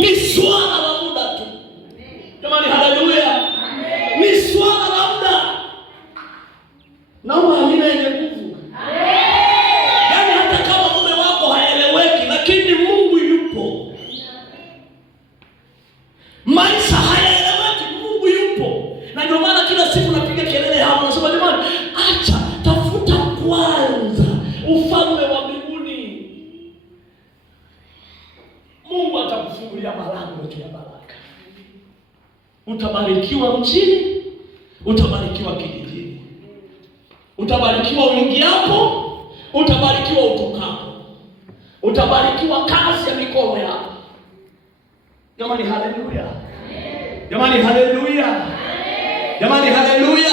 Ni swala la muda tu. Jamani, haleluya. Ni swala la muda. Naomba amina yenye nguvu. Yaani hata kama mume wako haeleweki, lakini Mungu yupo. Maisha hayaeleweki, Mungu yupo. Na ndio maana kila siku napiga kelele hapo, nasema jamani, acha tafuta kwanza ufalme wa mbinguni. Mungu atakufungulia malango ya baraka. Utabarikiwa mjini, utabarikiwa kijijini. Utabarikiwa uingiapo, utabarikiwa utokapo. Utabarikiwa kazi ya mikono yako. Jamani, haleluya. Jamani, haleluya. Jamani, haleluya.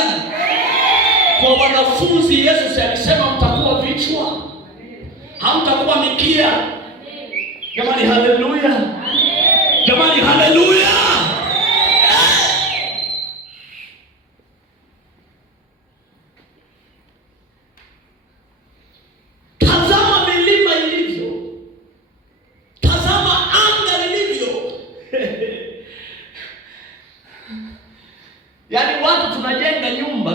Kwa wanafunzi Yesu alisema mtakuwa vichwa, hamtakuwa mikia. Jamani, haleluya. Jamani, haleluya. Tazama milima ilivyo. Tazama anga lilivyo. Yaani watu tunajenga nyumba,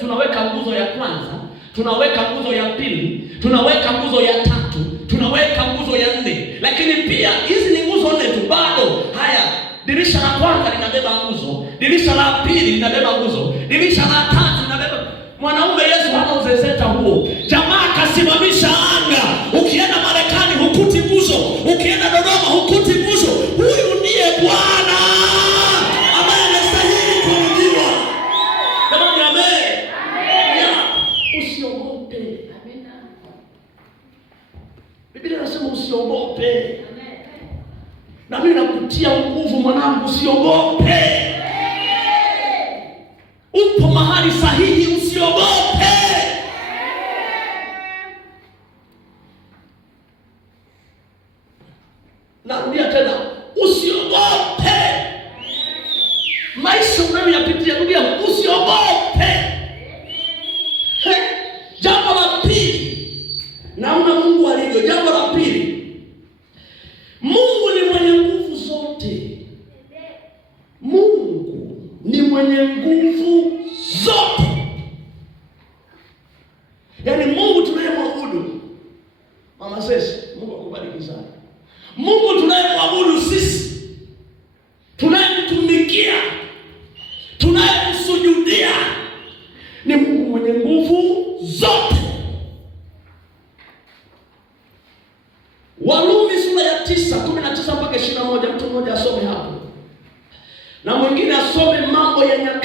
tunaweka nguzo ya kwanza, tunaweka nguzo ya pili, tunaweka nguzo ya tatu, tunaweka nguzo ya nne. Lakini pia hizi ni nguzo nne tu bado. Haya, dirisha la kwanza linabeba nguzo, dirisha la pili linabeba nguzo, dirisha la tatu linabeba. Mwanaume Yesu hana uzezeta huo. Jamaa kasimamisha anga. Ukienda Marekani hukuti nguzo, ukienda Dodoma hukuti nguzo. Huyu ndiye Bwana ambaye anastahili kuabudiwa. Jamani, amen. Usiogope. Amen. Biblia inasema usiogope. Na mimi nakutia nguvu mwanangu, usiogope. Upo mahali sahihi, usiogope. Narudia tena, usiogope. Maisha unayoyapitia ndugu yangu, usiogope. Jambo la pili, naona Mungu alivyo. Jambo la pili, Mungu ni mwenye nguvu zote. Mungu ni mwenye nguvu zote. Yaani Mungu tunayemwabudu, Mama Sesi, Mungu akubariki sana. Mungu tunayemwabudu sisi, tunayemtumikia, tunayemsujudia ni Mungu mwenye nguvu zote. Warumi sura ya 9:19 mpaka 21. Mtu mmoja asome hapo na mwingine asome Mambo ya Nyakati